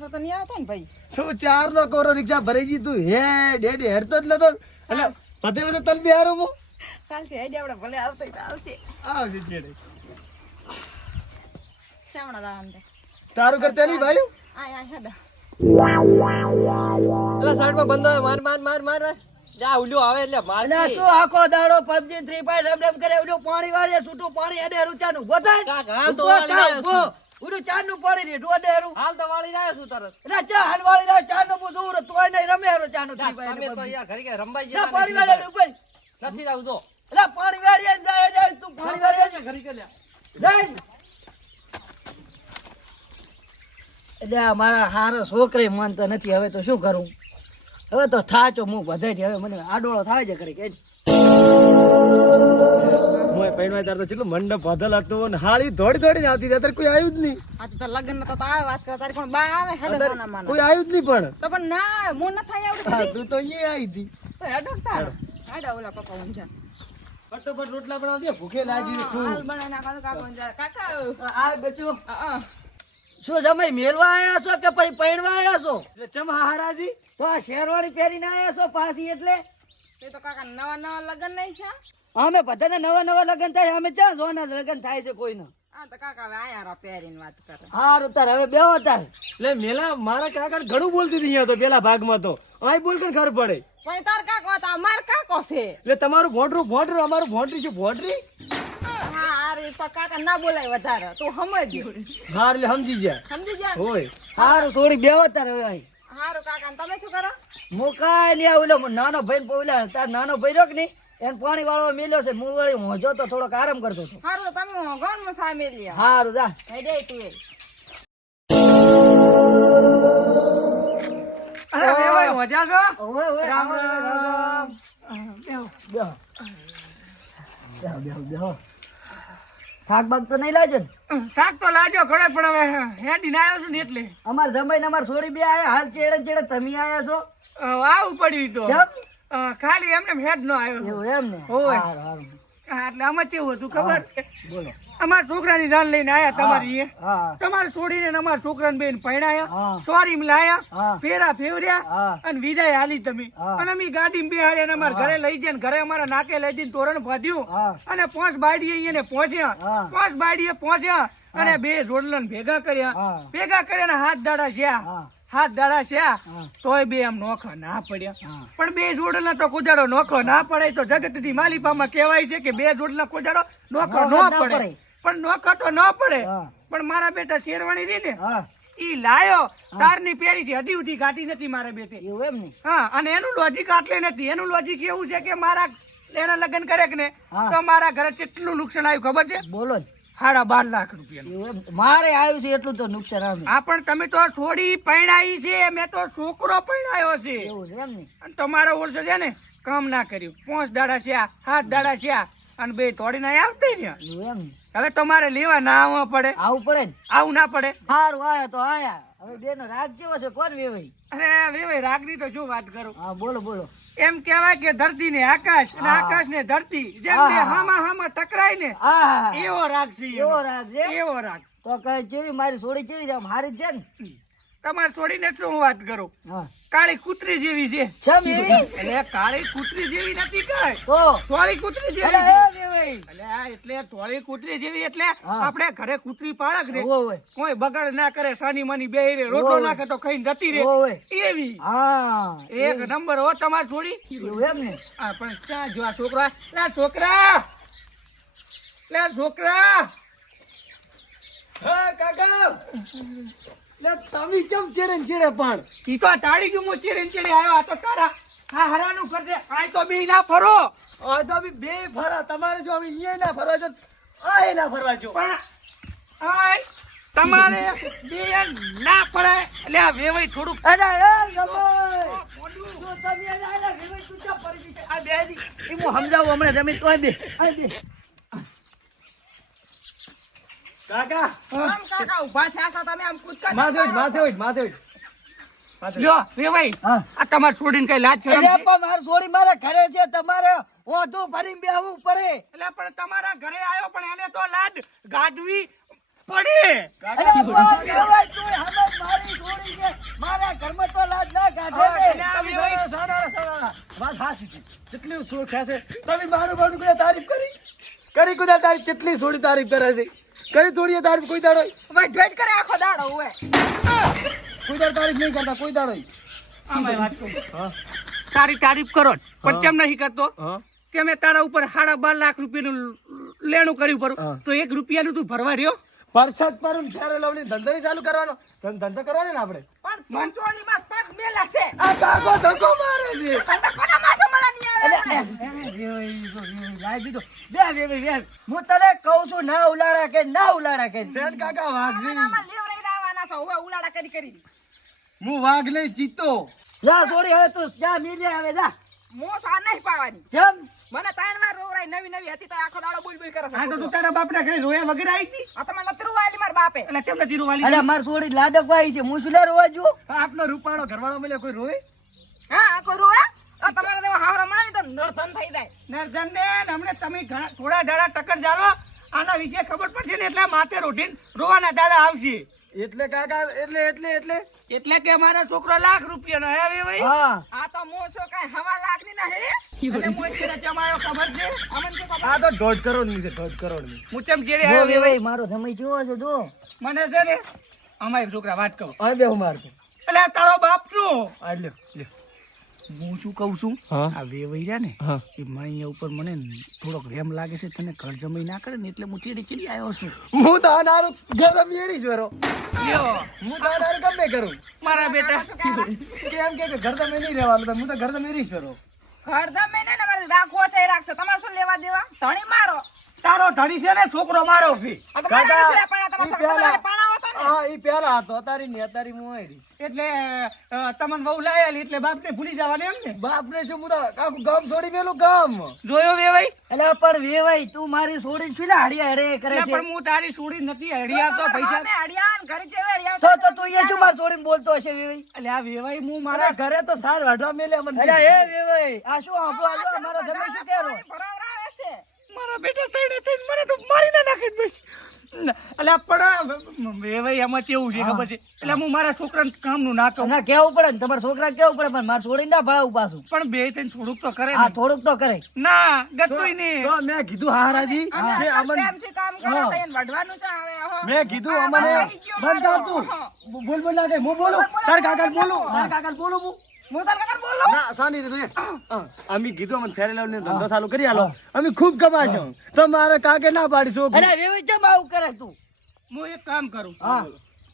પાછો તો નહીં આવતો ને ભાઈ? તો ચાર નો કોરો રિક્ષા ભરી જી તું. હેડ હેડ હેડતો જ નતો. એટલે પતે પતે તલ બિહારો મો ચાલશે હેડે આપણે ભલે આવતો તો આવશે. આવશે છેડે. ચામડા દાવાનું દે તારું કરતા નહીં ભાઈ? આ આ હેડા. એટલે સાઈડમાં બંધ હોય માર માર માર માર. જા ઉલ્યો આવે એટલે માર શું આખો દાડો પબજી થ્રી ફાઈવ રમ રમ કરે ઓલું પાણી વાળે છૂટું પાણી અડે રૂચાનું. તો ઊભો વાળી થાવ, જાય ઊભો. ઓલું ચાનું પાણી રેઠું અડે હરું. હાલ તો વાળી જાય શું તરત. એટલે ચા હાલ વાળી રાખ, ચાનું બહુ દૂર તોય નહીં રમે હરું ચાનું જા, three five તમે તો યાર ઘડી કે રંબાઈ ના, પાણી નથી. વાળે ઉપર નથી જાવું તો એટલે પાણી વાળીએ જાય જાય તું પાણી વાળીએ છે ઘડી કે લ્યા. જાય એટલે મારા હારા છોકરે માનતા નથી હવે તો શું કરું? હવે તો થાચો હું બધે છે હવે મને આડોળો થાય છે ઘરે કે પૈણવાય તાર તો કેટલું મંડપ ભધલ હતું ને હાળી દોડી દોડીને આવતી હતી અત્યારે કોઈ આવ્યું જ નહીં. આ તો લગ્ન તો આવે વાત કરે તારી પણ બા આવે હેડો ના સોના કોઈ આવ્યું જ નહીં પણ. તો પણ ના મો ન થાય આવડે તું તો અહીંયા આવી હતી. તો હેડો તાર. હેડો. ઓલા પપ્પા ઊંઝા ફટોફટ રોટલા બનાવ દે ભૂખે લાગી હાલ બનાવી નાખો તો કાકા કાકા. આ બેચો. શું જમાઈ મેલવા આવ્યા છો કે પછી પૈણવા આવ્યા છો? એટલે ચમ હારાજી તો આ શેરવાણી પહેરીને આવ્યા છો પાછી એટલે? તે તો કાકા નવા નવા લગ્ન નહીં છે. અમે બધાને નવા નવા લગ્ન થાય અમે ચા જોના લગ્ન થાય છે કોઈને? આ તો કાકા હવે આયા પહેરીને વાત કરે. હારું તાર હવે બેહો તાર. એટલે મેલા મારા કાકા ઘણું બોલતી હતી અહીંયા તો પેલા ભાગમાં તો. અહીં બોલ કે ખબર પડે? પણ તાર કાકો હતા અમાર કાકો છે. એટલે તમારું ભોટરું ભોટરું અમારું ભોંડરી છે ભોટરી હા આ રે પણ કાકા ના બોલાય વધારે. તું સમજ હા એટલે સમજી જા. સમજી ગયા? હોય હારું થોડી બેહો તાર હવે હારું કાકા તમે શું કરો? હું કાંઈ લ્યા ઓલો નાનો ભાઈ પોલા તાર નાનો ભાઈ રહ્યો કે નહીં? એને પાણી વાળો મેલ્યો છે મૂળ વળી હોજો તો થોડોક આરામ કરતો હતો. હારું તમે ગણમાં સામે લ્યા હારું જા. હેડે તું એ. અરે ભાઈ મજા છો? ઓય ઓય રામ રામ બેહો બેહો. બેહો બેહો બેહો. થાક બાગ તો નહીં લાજો ને? થાક તો લાગ્યો ઘણે પણ હવે હેડી ના આવ્યો છું ને એટલે. અમાર જમાઈ અમાર છોડી બે આયા હાલ ચેડે ચેડે તમે આયા છો. આવું પડ્યું તો. ખાલી એમને હેડ નો આવ્યો. એમ ને હોય. એટલે આમાં કેવું હતું ખબર? બોલો. અમારા છોકરાની જાન લઈને આયા તમારી તમારે છોડીને અમારા છોકરાને બેન પરણાયા. સોરી લાયા. ફેરા ફેવર્યા. અને વિદાય હાલી તમે. અને અમે ગાડી બિહારી અને અમારા ઘરે લઈ ગયા ઘરે અમારા નાકે લઈ જઈને તોરણ બાંધ્યું. અને પાંચ બાડીએ અહીંયા પહોંચ્યા. પાંચ બાડીએ પહોંચ્યા અને બે રોડલન ભેગા કર્યા. ભેગા કર્યા હાથ દાડા હા. હાથ દાડા છે તોય બે આમ નોખો ના પડ્યા. પણ બે જોડલા તો કુદાડો નોખો ના પડે તો જગતથી માલિપામાં કહેવાય છે કે બે જોડલા કુદાડો નોખો ન પડે. પણ નોખો તો ન પડે. પણ મારા બેટા શેરવાણી રહી ને ઈ લાયો તારની પેરી છે હજી ઉધી કાઢી નથી મારા બેટે. એવું એમ નહીં હા અને એનું લોજિક આટલે નથી. એનું લોજિક એવું છે કે મારા એના લગ્ન કરે કે ને તો મારા ઘરે કેટલું નુકસાન આવ્યું ખબર છે? બોલો સાડા બાર લાખ રૂપિયા મારે આવ્યું છે એટલું તો નુકસાન આવે હા પણ તમે તો છોડી પરણાઈ છે મેં તો છોકરો પરણાયો છે. એવું છે એમ ને? અને તમારો ઓળસો છે ને કામ ના કર્યું. પાંચ દાડા છે હાથ દાડા છે અને બે તોડી ના આવતી ને એમ હવે તમારે લેવા ના આવવા પડે. આવું પડે આવું ના પડે. સારું આયા તો આયા. હવે બેનો રાગ કેવો છે કોણ વેવાઈ? અરે વેવાઈ રાગની તો શું વાત કરું? હા બોલો બોલો. એમ કેવાય કે ધરતી ને આકાશ અને આકાશ ને ધરતી. જેમ બે. હામા હામા ટકરાય ને એવો રાગ છે એવો રાગ છે એવો રાગ. તો કઈ જેવી મારી સોડી જેવી છે મારી છે ને? તમારે છોડીને શું વાત કરું? હા. કાળી કૂતરી જેવી છે. છમ એવી એટલે કાળી કૂતરી જેવી નથી કઈ. તો? ધોળી કૂતરી જેવી છે. એટલે ધોળી કૂતરી જેવી એટલે આપણે ઘરે કૂતરી પાળક ઓવે કોઈ બગાડ ના કરે સાની માની બે રે રોટલો. નાખે તો ખાઈને જતી રે એવી. હા એક નંબર હો તમાર છોડી એમ ને? આ પણ ક્યાં જો આ છોકરા. લે છોકરા. લે છોકરા. હા કાકા. તમે ચમ ચેડે ને ચેડે પણ? ઈ તો ટાળી ગયું હું ચીડી ચેડે આવ્યો આ તો તારા હા હરાનું કરજે આ તો બી ના ફરો. આ તો અમે બે ફરા. તમારે જો અમે અહીંયા ના ફરવા જો આ ના ફરવા જો. પણ આય તમારે બે ના પડાય એટલે આ વેવાઈ થોડુંક અરે એ ગમો તમે આ વેવાઈ તું ચમ પડી જશે આ બે દી હું સમજાવું હમણાં તમે તોય બે. આ બે. કાકા. આમ કાકા ઊભા થયા છો તમે આમ કૂદકા માથે હોય માથે હોય માથે હોય લ્યો વેવાઈ હા. આ તમારે છોડીને કઈ લાજ શરમ અરે પણ માર છોડી મારા ઘરે છે તમારે ઓધું ભરીને બેહવું પડે. એટલે પણ તમારા ઘરે આવ્યો પણ એને તો લાડ ગાઢવી પડી. અરે પણ તું હવે મારી છોડી છે. મારા ઘરમાં તો લાજ ના ને. તમે સારા, સારા, સારા. વાત હાચી છે. કેટલી સુખ છે તમે મારું મારું તારીફ કરી. કરી કુદા તારીફ કેટલી સોડી તારીફ કરે છે. કરી તોડીએ તારી કોઈ દાડો. વેટ વેટ કરે આખો દાડો હોય કોઈ દાડો તારીફ નહીં કરતા કોઈ દાડો. આમાં વાત કહું. તારી તારીફ કરો પણ કેમ નહીં કરતો? કે મેં તારા ઉપર સાડા બાર લાખ રૂપિયાનું લેણું કર્યું પર તો એક રૂપિયાનું તું ભરવા રહ્યો? પરસાદ પર ફેરે લવની ધંધો નહીં ચાલુ કરવાનો ધંધો કરવાનો ને આપણે પણ પંચોળી માં પગ મેલા છે આ કાકો ધક્કો મારે છે તને કોના માથે મજા નહીં આવે અરે, એ, એ, વેવાઈ, જો, વેવાઈ, લાઈ દીધો. બે વેવાઈ, બે. હું તને કહું છું ના ઉલાડા કે ના ઉલાડા કે સેન કાકા વાઘ આમાં લેવરાઈ દાવાના છે હવે ઉલાડા કરી કરી હું વાઘ નહીં ચીતો જા છોડી હવે તું જા મિલે હવે જા મોસ આ નહીં પાવાની. જમ? મને ત્રણ વાર રોવરાઈ નવી નવી હતી તો આખો દાડો બોલ બોલ કરે હા તો તું તારા બાપના ઘરે રોયા વગર આવી હતી? આ તો મને રોવાયેલી માર બાપે. એટલે કેમ નથી રોવાલી? અરે માર છોડી લાડક વાઈ છે હું શું લે રોવા જુ આટલો રૂપાળો ઘરવાળો મળ્યો કોઈ રોય હા આ કોઈ રોવે? તમારા દેવા હાવરા મળે તો નર્ધન થઈ જાય. નરધન ને હમણે તમે થોડા દાડા ટક્કર ચાલો આના વિશે ખબર પડશે ને એટલે માથે રોટીન રોવાના દાડા આવશે. એટલે કાકા એટલે એટલે એટલે. એટલે કે મારા છોકરો લાખ રૂપિયાનો હે ભાઈ આ તો મોસો કઈ હવા લાખની ના હે અને મોચીને ચમાયો ખબર છે? અમને ખબર આ તો દોઢ કરોડની છે દોઢ કરોડની હું ચમ આવ્યો મારો સમય કેવો છો તો મને છે ને અમારી છોકરા વાત કરો આ બે હું મારતો. એટલે તારો બાપ છું. આ લ્યો લ્યો. હું શું કહું છું. આ વેવાઈ રહ્યા ને એ માઅહીંયા ઉપર મને થોડોક રેમ લાગે છે તને ઘર જમાઈ ના કરે ને એટલે હું ચીડી ચીડી આવ્યો છું. હું તો અનારું ઘેર તો વરો. હું તો અનારું ગમે કરું. મારા બેટા. કેમ કે ઘર તો મેં નહીં રહેવાનું તો હું તો ઘર તો મેળીશ વરો. ઘર તો ને ને મારે રાખવો છે રાખશો. તમારે શું લેવા દેવા? ધણી મારો. તારો ધણી છે ને છોકરો મારો છે. આ તો મારા કાકા, વિશે પણ આ તમારા ઈ છોકરા પહેલા- તમારે પાણા હતો. ને હા ઈ પેલા હતો અતારી ની અતારી હું આવી એટલે તમને બહુ લાયેલી એટલે બાપને ભૂલી જવાનું એમ ને? બાપ ને શું હું તો ગામ છોડી મેલું ગામ. જોયો વેવાઈ? એટલે પણ વેવાઈ. તું મારી છોડીને શું લે હાડિયા હડે કરે છે? પણ હું તારી છોડી નથી હડિયા તો તમારા પૈસા મામે હડિયાન ઘરે જેવે હડિયા તો તો તું એ શું મારી છોડીને બોલતો હશે વેવાઈ? એટલે આ વેવાઈ હું મારા ઘરે તો સાર વાઢવા મેલે અમને અરે એ વેવાઈ આ શું આપો આજો મારા ઘરે શું કેરો ભરાવરાવે છે. મારા બેટા તઈને મને તો મારી ના નાખે બસ. એટલે પણ વેવાઈ એમાં કેવું છે ખબર છે. એટલે હું મારા છોકરાને કામનું ના કહું. ના કેવું પડે ને? તમારા છોકરા કેવું પડે? પણ મારે છોડીને ના ભળાવું પાછું. પણ બે ત્રણ થોડુંક તો કરે હા ને. થોડુંક તો કરે. ના ગતુંય નહીં તો મેં કીધું હારાજી અમે કે અમને કામ કરે છે એને વઢવાનું છે હવે હો. મેં કીધું અમને બંધ કર તું. બોલ બોલ લાગે હું બોલ, તાર કાકા બોલું તાર કાકા બોલું હું? ના અમે કીધું અમને ફેરે લાવને ધંધો ચાલુ કરી આલો. અમે ખૂબ કમાશો. તો કાકે ના પાડીશું અરે વેવાઈ કેમ આવું કરે તું? હું એક કામ કરું. હા.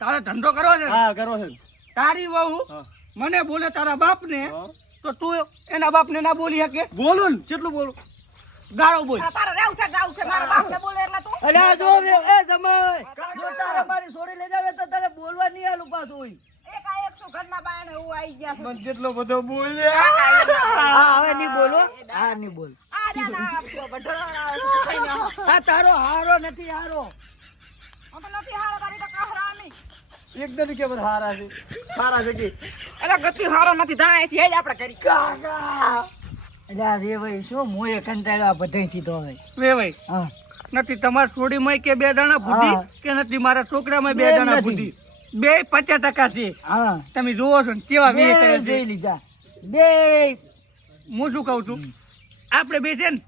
તારે ધંધો કરો છે? હા કરો છે. તારી વહુ મને બોલે તારા બાપ ને તો તું એના બાપને ના બોલી શકે? બોલું ને કેટલું બોલું. ગાળો બોલ. તારે રહેવું છે ગાવું છે. મારા બાપને બોલે એટલે તું? અરે જો એ સમય. જો તારે મારી છોડી લઈ જાવે તો તારે બોલવા નહીં આલું પાછું એક આ એકસો ઘરના મને જેટલો બધો બોલ્યા. હા હવે નહીં બોલો. હા નહીં બોલ. આ રહ્યા ને આ વઢવાનો આવે છે, કઈ ના હો. આ તારો હારો નથી હારો. હું તો નથી હારો તારી તો કહરામી. એકદમ કે બધા હારા છે? હારા છે કે? એટલે ગતિ હારો નથી તા અહીંથી હેડ આપણે કરી કાકા. એટલે આ વેવાઈ શું મોએ કંટાળ્યો બધાય બધાયથી તો હવે. ભાઈ હા. નથી તમારા છોડીમાં કે બે દાણા બુદ્ધિ કે નથી મારા છોકરામાં બે બે દાણા નથી. બે પચાસ ટકા છે. હા. તમે જુઓ છો ને કેવા બે કરે છે. લીધા. બે. હું શું કહું છું? આપણે બે છે ને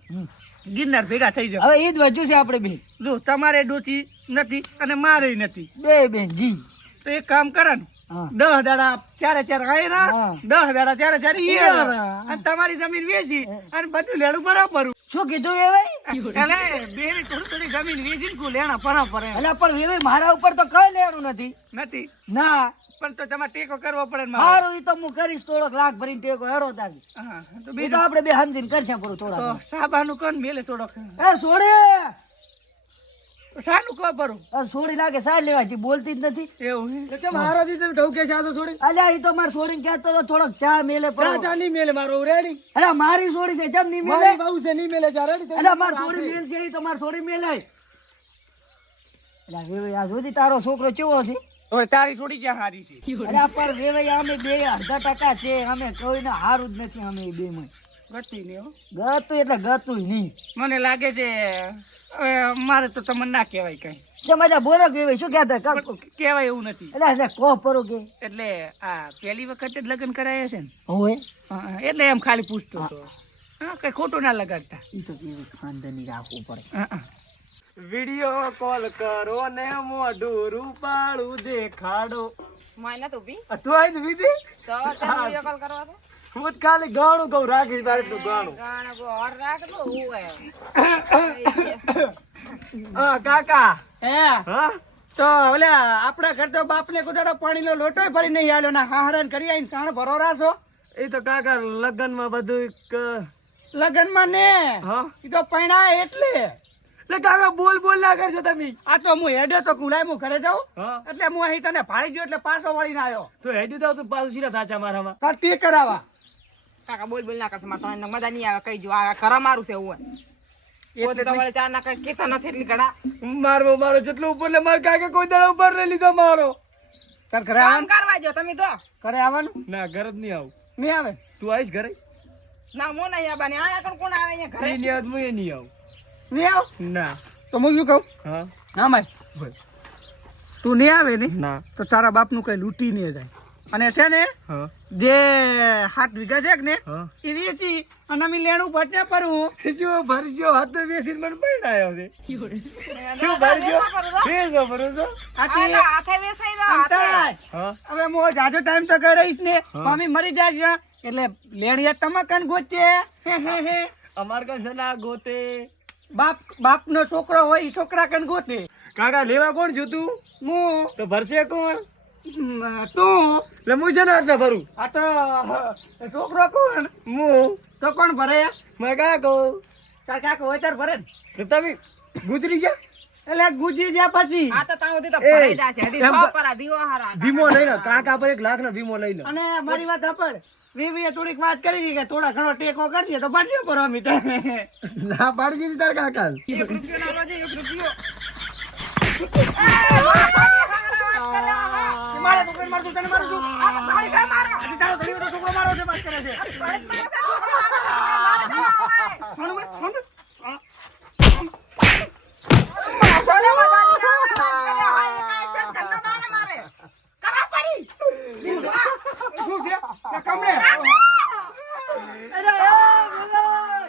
ગિરનાર ભેગા થઈ જાવ હવે ઈ જ છે આપણે બે. જો તમારે ડોચી નથી અને મારે નથી. બે બેન જી. તો એક કામ કરે ને દસ દાડા ચારે ચાર ખાય દસ દાડા ચારે ચાર. અને તમારી જમીન વેચી અને બધું લેડું બરાબર. શું કીધું વેવાઈ અલે બેરી થોડી થોડી જમીન વેચીને કુ લેણા પરા પડે અલે પણ વેવાઈ મારા ઉપર તો કઈ લેવાનું નથી. નથી. ના. પણ તો તમારે ટેકો કરવો પડે ને મારે. ઈ તો હું કરીશ થોડોક લાખ ભરીને ટેકો હેડો તારી. હા, તો એ તો બીજું આપણે બે સમજીને કરશે પૂરું થોડા સાબાનું કોણ મેલે થોડોક. એ સોડે સાનું કહો પરું આ સોડી લાગે સાર લેવા છે બોલતી જ નથી. એવું હે? કેમ હારાજી તમે ઢોકે છે આ તો છોડી અલ્યા ઈ તો માર સોડીને કહેતો તો થોડોક ચા મેલે ચા ચા નહીં મેલે મારો રેડી અરે મારી સોડી છે જેમ નહીં મારી બહુ છે નહીં મેલે ચા રેડી અલ્યા માર સોડી મેલ છે ઈ તો માર સોડી મેલે. અલ્યા વેવાઈ આ જોતી તારો છોકરો કેવો છે? હવે તારી છોડી જ્યાં હારી છે? અરે પણ વેવાઈ અમે બે અડધા ટકા છે અમે કોઈને હારું જ નથી અમે બે માં ગતી નહીં હો. ગતું એટલે ગતું નહીં. મને લાગે છે મારે તો તમને ના કહેવાય કઈ. સમાજા બોલો કે શું કહેતા કહેવાય એવું નથી. એટલે એટલે કોહ પરો કે. એટલે આ પહેલી વખત જ લગ્ન કરાયા છે ને? હોય એટલે એમ ખાલી પૂછતો હતો. હા. કઈ ખોટું ના લગાડતા. એ તો એવી ખાનદાની રાખવું પડે. વિડિયો કોલ કરો ને મોઢું રૂપાળું દેખાડો. મને તો બી આ તું વિધિ તો વિડિયો કોલ કરવા તો? હું ખાલી ગાણું કહું રાખી તારે એટલું ગાણું. ગાણા બહુ ઓર રાખ તો હું હા કાકા. હે? હા? તો ઓલે આપણા ઘર તો બાપને કુદાડો પાણી નો લોટોય ફરી નહીં આવ્યો ના હારણ કરી આવીને સાણ ભરો રાસો એ તો કાકા લગ્નમાં બધું લગ્નમાં ને? એ તો પૈણા એટલે. એટલે કાકા બોલ બોલ ના કરશો તમે. આ તો હું હેડે તો કુલાય હું ઘરે જાઉં. એટલે હું અહીં તને ભાળી ગયો એટલે પાછો વળીને આવ્યો. તો હેડી દો તું પાછું સીધા થાચા મારામાં. તાર તે કરાવા. કાકા બોલ બોલ ના કરશો મારે તને મજા નહીં આવે કઈ જો આ ખરા મારું છે એવું પોતે તો વળી ચાર ના કઈ કેતા નથી એટલી ઘડા મારો મારો જેટલો ઉપર એટલે મારા કાકા કોઈ દાડા ઉપર નહીં લીધો મારો. તાર ઘરે આવવાનું કરવા જો તમે તો. ઘરે આવવાનું? ના ઘરે જ નહીં આવું. નહીં આવે? તું આવીશ ઘરે? ના મો નહીં આયા કોણ કોણ આવે અહીંયા ઘરે? નહીં આવ હું એ નહીં આવું. નહીં આવ? ના. તો હું શું કહું? હા. હા માય. તું નહીં આવે ને ના. તો તારા બાપનું કઈ લૂંટી નહીં જાય. અને છે ને જે હાથ વીઘા છે ને એ વેચી અને અમે લેણું ભટને પરવું શું ભરજો હાથ વેચી મને પરણાયો છે. શું ભરજો? વેચો ભરજો? હાથે વેસાઈ દો હાથે. હવે હું જાજો ટાઈમ તો કરીશ રહીશ ને મમ્મી મરી જાય એટલે લેણિયા તમાકન ગોચે હે હે હે. અમાર ગોતે? બાપ બાપનો છોકરો હોય એ છોકરા કન ગોતે. કાકા લેવા કોણ જોતું હું. તો ભરશે કોણ? તું. એટલે હું છે ને એટલે ભરું? આ તો છોકરો કોણ? હું. તો કોણ ભરે? મારા કાકો. તાર કાકો હોય તાર ભરે ને. તો તમે ગુજરી ગયા? એટલે ગુજી જ્યાં પછી. આ તો તાવ તો એ, જાશે. હજી સો પરા દીવો હારા વીમો લઈ લો. કાકા પર એક લાખ નો વીમો લઈ લો. અને મારી વાત વીવીએ થોડીક વાત કરી કે થોડા ઘણો ટેકો કરશે તો ભરશે પર અમે ના પાડી દીધી તાર કાકા એક રૂપિયો ના લોજે એક રૂપિયો. મારે તને છું આ તો ભાઈ છે મારો હજી તારો ધણી બધો છોકરો મારો છે વાત કરે છે. ભાઈ છોકરો મારો છે, મારે છે, મારે. ફોન ઉપર, ફોન ઉપર. મારો ને મજા નહીં આવે, વાત કરે, હાય, કાંઈ છે, ઘરના બાણે મારે. કરા પરી. શું છે કે કમળે અરે એ બોલો અરે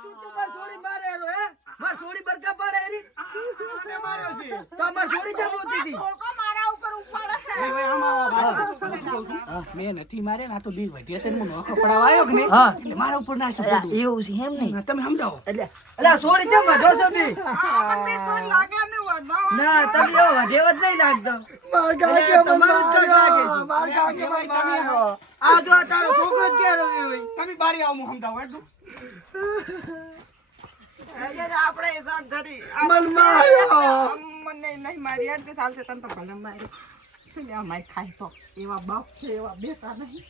શું તું માર સોડી મારે એરો હે માર સોડી બરકા પાડે એરી આને માર્યો છે તો માર સોડી જમ હોતી હતી ધોકો મારા ઉપર ઉપાડે છે. ભાઈ, ભાઈ, આમાં આવો, વાત. મારે ને તો બી વઢિયા તને હું નોખો પડાવવા કે ને એટલે મારા ઉપર ના અરે એવું છે એમ નહીં. તમે સમજાવો. એટલે એટલે આ કેમ વધો છો બી આ મને તો લાગે અમે વડવા ના તમે એવો વધેવ જ નહીં લાગતો. તમારું જ લાગે છે. માર કાકે ભાઈ, તમે આ જો તારો છોકરો જ ક્યાં રહ્યો હોય? તમે બારી આવો હું સમજાવું એટલું આપણે એ સાથ ધરી. મન માર્યો. આમ મને નહીં મારી યાર તે ચાલશે તને તો ભલે મારી શું આ માય ખાય તો એવા બાપ છે એવા બેટા નહીં.